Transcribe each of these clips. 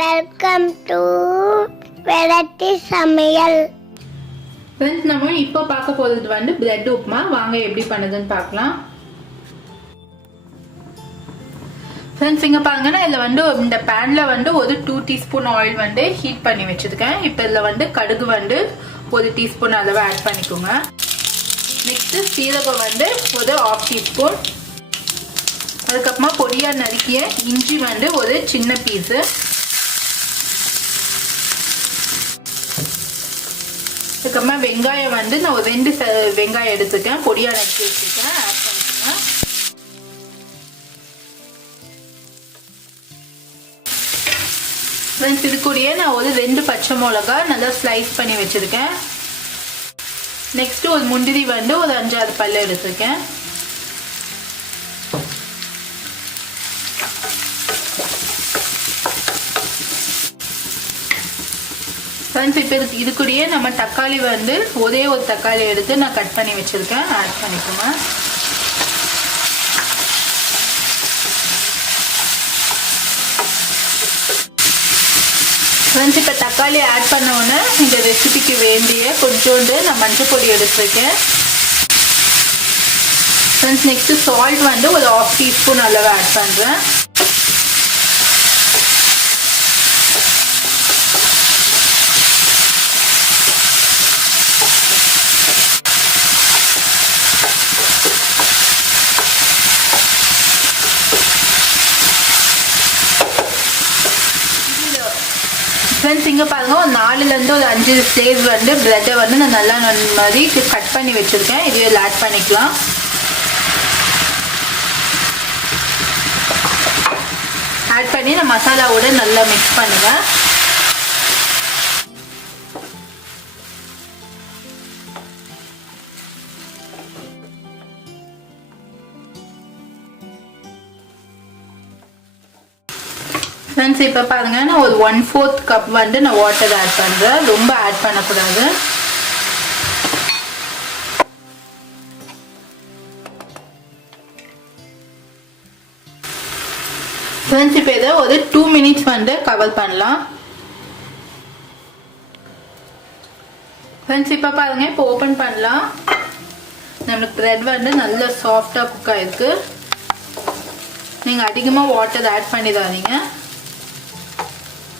Welcome to variety சமையல். ஃப்ரெண்ட்ஸ், நம்ம இப்போ பார்க்க போகிறது வந்து பிரெட் உப்புமா. வாங்க எப்படி பண்ணுதுன்னு பார்க்கலாம். ஃப்ரெண்ட்ஸ், இங்கே பாருங்கன்னா இதில் வந்து இந்த பேனில் வந்து ஒரு 2 டீஸ்பூன் ஆயில் வந்து ஹீட் பண்ணி வச்சுருக்கேன். இப்போ இதில் வந்து கடுகு வந்து 1 டீஸ்பூன் அளவு ஆட் பண்ணிக்கோங்க. நெக்ஸ்ட்டு சீரகம் வந்து ஒரு 1/2 டீஸ்பூன். அதுக்கப்புறமா பொடியாக நறுக்கிய இஞ்சி வந்து ஒரு சின்ன பீஸு. அதுக்கப்புறமா வெங்காயம் வந்து நான் ஒரு 2 வெங்காயம் எடுத்துக்கேன், பொடியாக நறுக்கி வச்சுருக்கேன். ஆட் பண்ணிக்கோங்க. ஃப்ரெண்ட்ஸ், இது கூடயே நான் ஒரு 2 பச்சை மிளகா நல்லா ஸ்லைஸ் பண்ணி வச்சுருக்கேன். நெக்ஸ்ட்டு ஒரு முந்திரி வந்து ஒரு 5-6 பல்லு எடுத்துருக்கேன். ஃப்ரெண்ட்ஸ், இப்போ இது கூடயே நம்ம தக்காளி வந்து ஒரே ஒரு தக்காளி எடுத்து நான் கட் பண்ணி வச்சுருக்கேன். ஆட் பண்ணிக்கோங்க. ஃப்ரெண்ட்ஸ், இப்போ தக்காளி ஆட் பண்ண உடனே இந்த ரெசிபிக்கு வேண்டிய கொஞ்சோண்டு நான் மஞ்சள் பொடி எடுத்துருக்கேன். ஃப்ரெண்ட்ஸ், நெக்ஸ்ட்டு சால்ட் வந்து ஒரு 1/2 டீஸ்பூன் அளவு ஆட் பண்ணுறேன். ஃப்ரெண்ட்ஸ், இங்கே பாருங்க, ஒரு 4லேருந்து ஒரு 5 ஸ்லைஸ் வந்து பிரெட்டை வந்து நான் நல்லா மாதிரி கட் பண்ணி வச்சுருக்கேன். இது ஆட் பண்ணிக்கலாம். ஆட் பண்ணி நான் மசாலாவோட நல்லா மிக்ஸ் பண்ணுவேன். ஃப்ரெண்ட்ஸ், இப்போ பாருங்க, நான் ஒரு 1/4 கப் வந்து நான் வாட்டர் ஆட் பண்ணுறேன். ரொம்ப ஆட் பண்ணக்கூடாது. ஃப்ரெண்ட்ஸ், இப்போ இதை ஒரு 2 மினிட்ஸ் வந்து கவர் பண்ணலாம். ஃப்ரெண்ட்ஸ், இப்போ பாருங்க, இப்போ ஓப்பன் பண்ணலாம். நம்மளுக்கு ப்ரெட் வந்து நல்லா சாஃப்டாக குக் ஆகிருக்கு. நீங்கள் அதிகமாக வாட்டர் ஆட் பண்ணிடாதீங்க.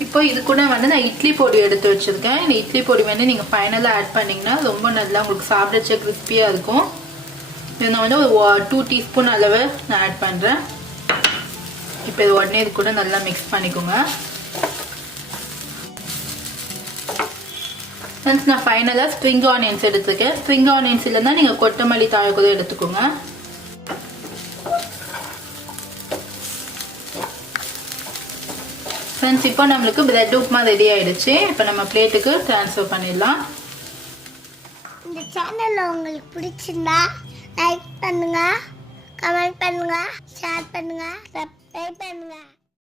இப்போ இது கூட வந்து நான் இட்லி பொடி எடுத்து வச்சுருக்கேன். இந்த இட்லி பொடி வந்து நீங்கள் ஃபைனலாக ஆட் பண்ணிங்கன்னா ரொம்ப நல்லா உங்களுக்கு சாப்பிடச்ச கிறிஸ்பியாக இருக்கும். இது நான் வந்து ஒரு 2 டீஸ்பூன் அளவு நான் ஆட் பண்ணுறேன். இப்போ இது உடனே இது கூட நல்லா மிக்ஸ் பண்ணிக்கோங்க. ஃப்ரெண்ட்ஸ், நான் ஃபைனலாக ஸ்ப்ரிங் ஆனியன்ஸ் எடுத்துருக்கேன். ஸ்ப்ரிங் ஆனியன்ஸ் இல்லைன்னா நீங்கள் கொத்தமல்லி தாழை கூட எடுத்துக்கோங்க. ஃப்ரெண்ட்ஸ், இப்போ நம்மளுக்கு பிரெட் உப்புமா ரெடி ஆயிடுச்சு. இப்போ நம்ம பிளேட்டுக்கு ட்ரான்ஸ்ஃபர் பண்ணிடலாம். இந்த சேனல் உங்களுக்கு பிடிச்சிருந்தா லைக் பண்ணுங்க, கமெண்ட் பண்ணுங்க, ஷேர் பண்ணுங்க, சப்ஸ்கிரைப் பண்ணுங்க.